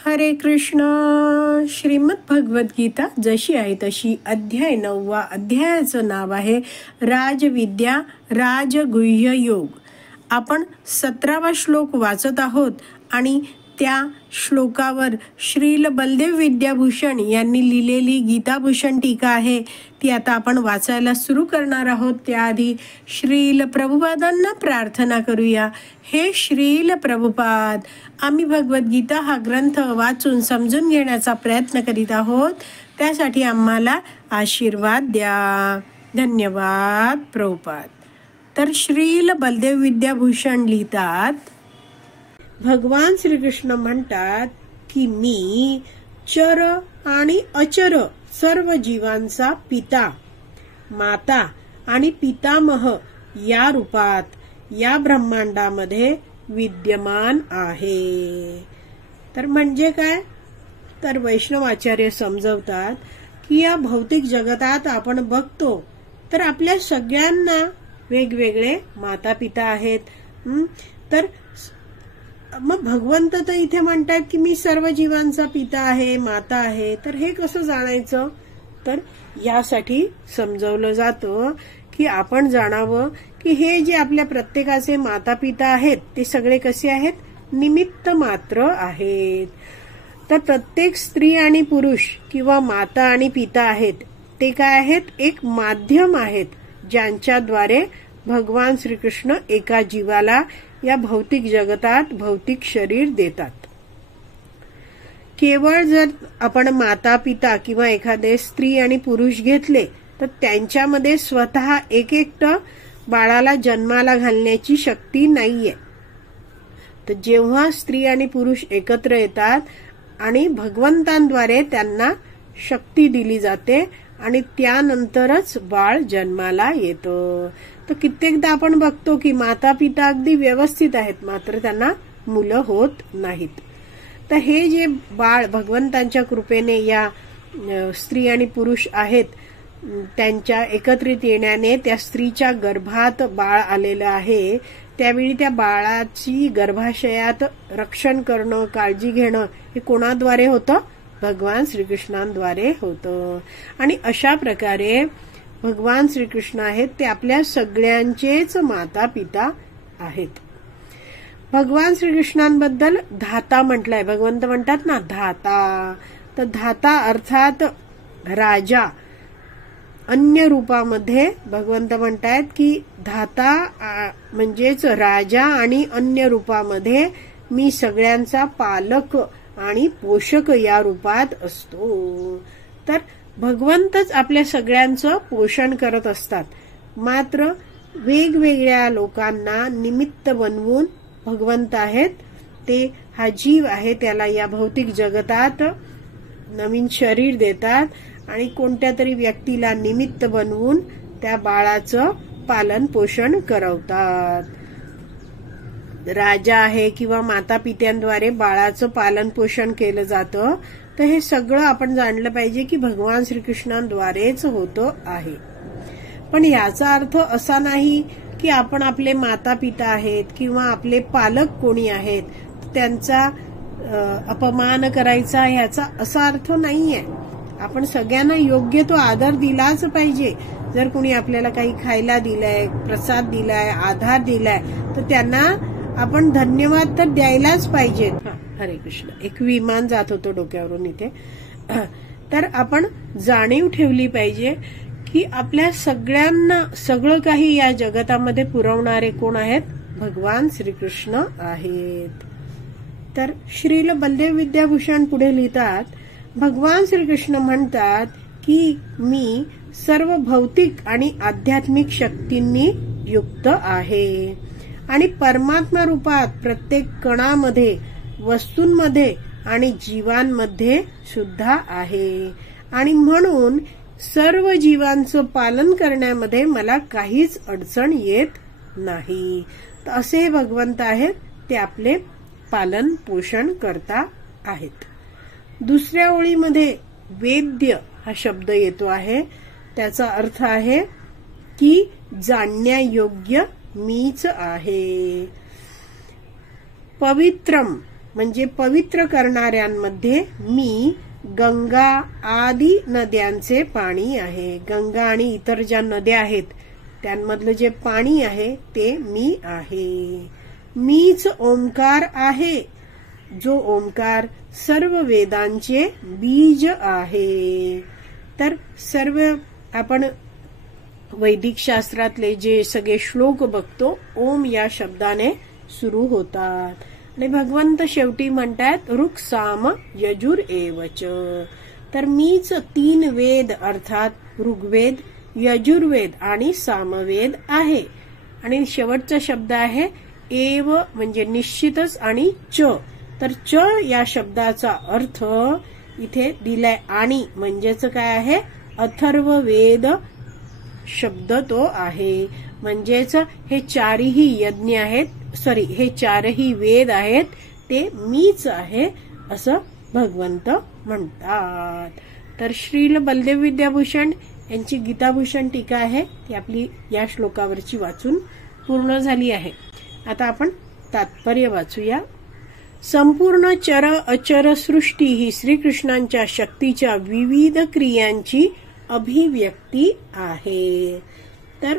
हरे कृष्ण. श्रीमद भगवत गीता जशी आहे तशी, अध्याय 9. अध्यायाचं नाव आहे राजविद्या राजगुह्य योग. आपण 17वा श्लोक वाचत आहोत आणि त्या श्लोकावर श्रील बलदेव विद्याभूषण यांनी लिहिलेली गीताभूषण टीका आहे, ती आता आपण वाचायला सुरू करणार आहोत. त्याआधी श्रील प्रभुपादांना प्रार्थना करूया. हे श्रील प्रभुपाद, आम्ही भगवद्गीता हा ग्रंथ वाचून समजून घेण्याचा प्रयत्न करीत आहोत, त्यासाठी आम्हाला आशीर्वाद द्या. धन्यवाद प्रभुपाद. तर श्रील बलदेव विद्याभूषण लिहितात, भगवान श्रीकृष्ण म्हणतात की मी चर आणि अचर सर्व जीवांचा पिता, माता आणि पितामह या रूपात या ब्रह्मांडामध्ये विद्यमान आहे. तर म्हणजे काय? तर वैष्णवाचार्य समजवतात की या भौतिक जगतात आपण बघतो तर आपल्या सगळ्यांना वेगवेगळे माता पिता आहेत. तर मग भगवंत तर इथे म्हणतात की मी सर्व जीवांचा पिता आहे, माता आहे. तर हे कसं जाणायचं? तर यासाठी समजवलं जातं की आपण जाणावं की हे जे आपल्या प्रत्येकाचे माता पिता आहेत ते सगळे कसे आहेत? निमित्त मात्र आहेत. तर प्रत्येक स्त्री आणि पुरुष किंवा माता आणि पिता आहेत ते काय आहेत? एक माध्यम आहेत, ज्यांच्याद्वारे भगवान श्रीकृष्ण एका जीवाला या भौतिक जगतात भौतिक शरीर देतात. केवळ जर आपण माता पिता किंवा एखादे स्त्री आणि पुरुष घेतले तर त्यांच्यामध्ये स्वतः एक बाळाला जन्माला घालण्याची शक्ती नाहीये. तर जेव्हा स्त्री आणि पुरुष एकत्र येतात आणि भगवंतांद्वारे त्यांना शक्ती दिली जाते आणि त्यानंतरच बाळ जन्माला येतं. तर कित्येकदा आपण बघतो की माता पिता अगदी व्यवस्थित आहेत, मात्र त्यांना मुलं होत नाहीत. तर हे जे बाळ भगवंतांच्या कृपेने या स्त्री आणि पुरुष आहेत त्यांच्या एकत्रित येण्याने त्या स्त्रीच्या गर्भात बाळ आलेलं आहे. त्यावेळी त्या बाळाची गर्भाशयात रक्षण करणं, काळजी घेणं हे कोणाद्वारे होतं? भगवान श्रीकृष्णांद्वारे होतं. आणि अशा प्रकारे भगवान श्रीकृष्ण आहेत ते आपल्या सगळ्यांचेच माता पिता आहेत. भगवान श्रीकृष्णांबद्दल धाता म्हटलंय. भगवंत म्हणतात ना धाता. तर धाता अर्थात राजा. अन्य रूपामध्ये भगवंत म्हणतायत की धाता म्हणजेच राजा आणि अन्य रूपामध्ये मी सगळ्यांचा पालक आणि पोषक या रूपात असतो. तर भगवंतच आपल्या सगळ्यांचं पोषण करत असतात, मात्र वेगवेगळ्या लोकांना निमित्त बनवून भगवंत आहेत ते हा जीव आहे त्याला या भौतिक जगतात नवीन शरीर देतात आणि कोणत्या तरी व्यक्तीला निमित्त बनवून त्या बाळाचं पालन पोषण करवतात. राजा आहे किंवा माता पित्यांद्वारे बाळाचं पालन पोषण केलं जातं. तर हे सगळं आपण जाणलं पाहिजे की भगवान श्रीकृष्णांद्वारेच होतं आहे. पण याचा अर्थ असा नाही की आपण आपले माता पिता आहेत किंवा आपले पालक कोणी आहेत त्यांचा अपमान करायचा, याचा असा अर्थ नाहीये. आपण सगळ्यांना योग्य तो आदर दिलाच पाहिजे. जर कोणी आपल्याला काही खायला दिलाय, प्रसाद दिलाय, आधार दिलाय तर त्यांना आपण धन्यवाद तर द्यायलाच पाहिजेत. हरे कृष्ण. एक विमान जात होतं डोक्यावरून इथे. तर आपण जाणीव ठेवली पाहिजे की आपल्या सगळ्यांना सगळं काही या जगतामध्ये पुरवणारे कोण आहेत? भगवान श्रीकृष्ण आहेत. तर श्रील बलदेव विद्याभूषण पुढे लिहितात, भगवान श्रीकृष्ण म्हणतात की मी सर्व भौतिक आणि आध्यात्मिक शक्तींनी युक्त आहे आणि परमात्मा रूपात प्रत्येक कणामध्ये, वस्तूंमध्ये आणि जीवांमध्ये सुद्धा आहे आणि म्हणून सर्व जीवांचं पालन करण्यामध्ये मला काहीच अडचण येत नाही. तर असे भगवंत आहेत ते आपले पालन पोषण करता आहेत. दुसऱ्या ओळीमध्ये वेद्य हा शब्द येतो आहे. त्याचा अर्थ आहे की जाणण्यायोग्य मीच आहे. पवित्रम म्हणजे पवित्र करणाऱ्यांमध्ये मी गंगा आदी नद्यांचे पाणी आहे. गंगा आणि इतर ज्या नद्या आहेत त्यांमधलं जे पाणी आहे ते मी आहे. मीच ओंकार आहे, जो ओंकार सर्व वेदांचे बीज आहे. तर सर्व आपण वैदिक शास्त्रातले जे सगळे श्लोक बघतो ओम या शब्दाने सुरू होतात. आणि भगवंत शेवटी म्हणतात ऋक् साम यजुर एवच. तर मीच 3 वेद अर्थात ऋग्वेद, यजुर्वेद आणि सामवेद आहे. आणि शेवटचा शब्द आहे एव म्हणजे निश्चितच आणि च. तर च या शब्दाचा अर्थ इथे दिलाय आणि म्हणजेच काय आहे अथर्ववेद शब्द तो आहे. म्हणजेच हे 4ही यज्ञ आहेत, हे 4ही वेद आहेत ते मीच आहे असं भगवंत म्हणतात. तर श्रील बलदेव विद्याभूषण यांची गीताभूषण टीका आहे ती आपली या श्लोकावरची वाचून पूर्ण झाली आहे. आता आपण तात्पर्य वाचूया. संपूर्ण चर अचर सृष्टी ही श्रीकृष्णांच्या शक्तीच्या विविध क्रियांची अभिव्यक्ती आहे. तर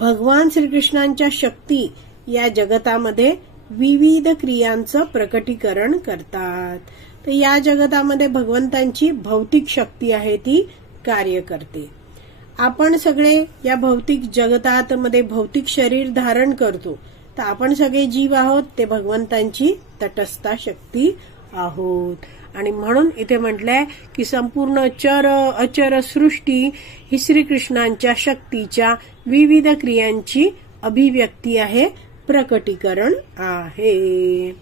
भगवान श्रीकृष्णांच्या शक्ती या जगतामध्ये विविध क्रियांचं प्रकटीकरण करतात. तर या जगतामध्ये भगवंतांची भौतिक शक्ती आहे ती कार्य करते. आपण सगळे या भौतिक जगतात मध्ये भौतिक शरीर धारण करतो. तर आपण सगळे जीव आहोत ते भगवंतांची तटस्थ शक्ती आहोत. आणि म्हणून इथे म्हटलंय की संपूर्ण चर अचर सृष्टी ही श्रीकृष्णांच्या शक्तीच्या विविध क्रियांची अभिव्यक्ती आहे, प्रकटीकरण आहे.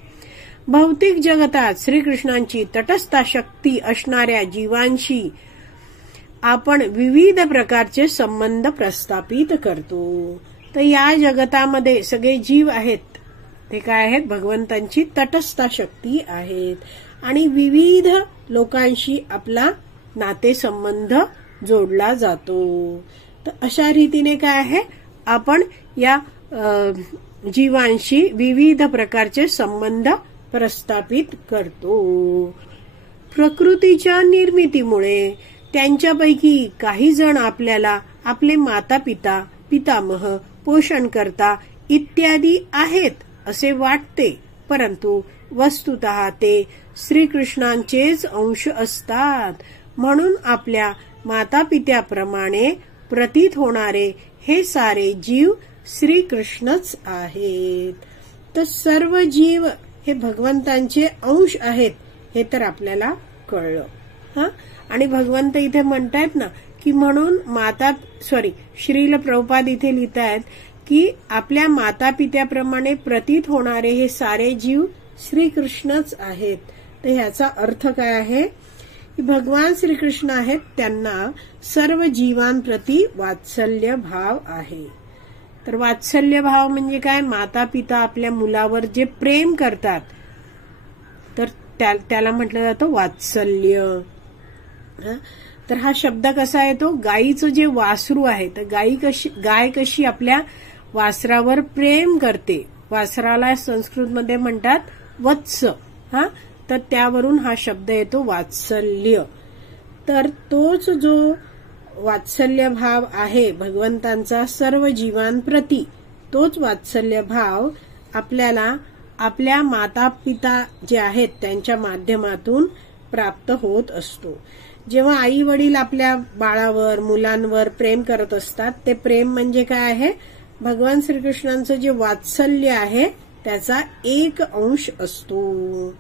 भौतिक जगतात श्रीकृष्णांची तटस्थ शक्ती असणाऱ्या जीवांशी आपण विविध प्रकारचे संबंध प्रस्थापित करतो. तर या जगतामध्ये सगळे जीव आहेत ते काय आहेत भगवंतांची तटस्थ शक्ती आहेत. आणि विविध लोकांशी आपला नातेसंबंध जोडला जातो. तर अशा रीतीने काय आहे आपण या जीवांशी विविध प्रकारचे संबंध प्रस्थापित करतो. प्रकृतीच्या निर्मितीमुळे त्यांच्यापैकी काही जण आपल्याला आपले माता पिता, पितामह, पोषणकर्ता इत्यादी आहेत असे वाटते, परंतु वस्तुतः ते श्रीकृष्णांचेच अंश असतात. म्हणून आपल्या मातापित्याप्रमाणे प्रतीत होणारे हे सारे जीव श्रीकृष्णच आहेत. तर सर्व जीव हे भगवंतांचे अंश आहेत हे तर आपल्याला कळलं. आणि भगवंत इथे म्हणतायत ना की म्हणून श्रील प्रभुपाद इथे लिहितायत की आपल्या मातापित्याप्रमाणे प्रतीत होणारे हे सारे जीव श्रीकृष्णच आहेत. तर ह्याचा अर्थ काय आहे की भगवान श्रीकृष्ण आहेत त्यांना सर्व जीवांप्रती वात्सल्य भाव आहे. तर वात्सल्य भाव म्हणजे काय माता पिता आपल्या मुलावर जे प्रेम करतात तर त्याला म्हटलं जातं वात्सल्य. तर हा शब्द कसा येतो गायीचं जे वासरू आहे तर गाय कशी आपल्या वासरावर प्रेम करते. वासराला संस्कृतमध्ये म्हणतात वत्स. तर त्यावरून हा शब्द येतो वात्सल्य. तर तोच जो वात्सल्य भाव आहे भगवंतांचा सर्व जीवांप्रती तोच वात्सल्य भाव आपल्याला आपल्या माता पिता जे आहेत त्यांच्या माध्यमातून प्राप्त होत असतो. जेव्हा आई वडील आपल्या बाळावर मुलांवर प्रेम करत असतात ते प्रेम म्हणजे काय आहे भगवान श्रीकृष्णांचं जे वात्सल्य आहे त्याचा एक अंश असतो.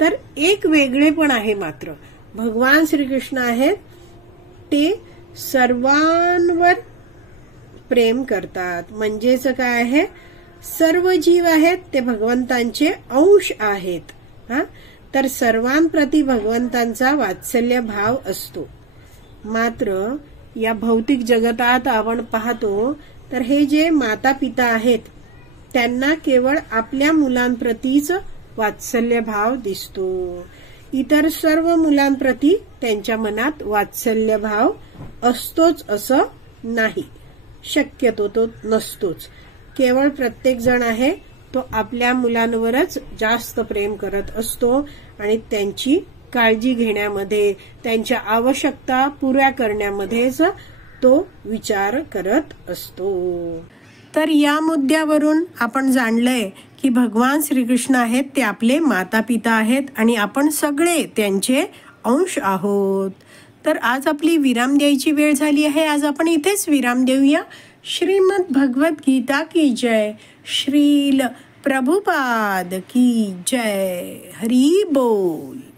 तर एक वेगळे पण आहे मात्र भगवान श्रीकृष्ण आहेत ते सर्वांवर प्रेम करतात. म्हणजेच काय आहे सर्व जीव आहेत ते भगवंतांचे अंश आहेत. तर सर्वांप्रती भगवंतांचा वात्सल्य भाव असतो. मात्र या भौतिक जगतात आपण पाहतो तर हे जे माता पिता आहेत त्यांना केवळ आपल्या मुलांप्रतीच वात्सल्य भाव दिसतो. इतर सर्व मुलांप्रती त्यांच्या मनात वात्सल्य भाव असतोच असं नाही, शक्यतो तो नसतोच. केवळ प्रत्येक जण आहे तो आपल्या मुलांवरच जास्त प्रेम करत असतो आणि त्यांची काळजी घेण्यामध्ये, त्यांच्या आवश्यकता पुऱ्या करण्यामध्येच तो विचार करत असतो. तर या मुद्द्यावरून आपण जाणलंय की भगवान श्रीकृष्ण आहेत ते आपले माता पिता आहेत आणि आपण सगळे त्यांचे अंश आहोत. तर आज आपली विराम द्यायची वेळ झाली आहे. आज आपण इथेच विराम देऊया. श्रीमद भगवत गीता की जय. श्रील प्रभुपाद की जय. हरी बोल.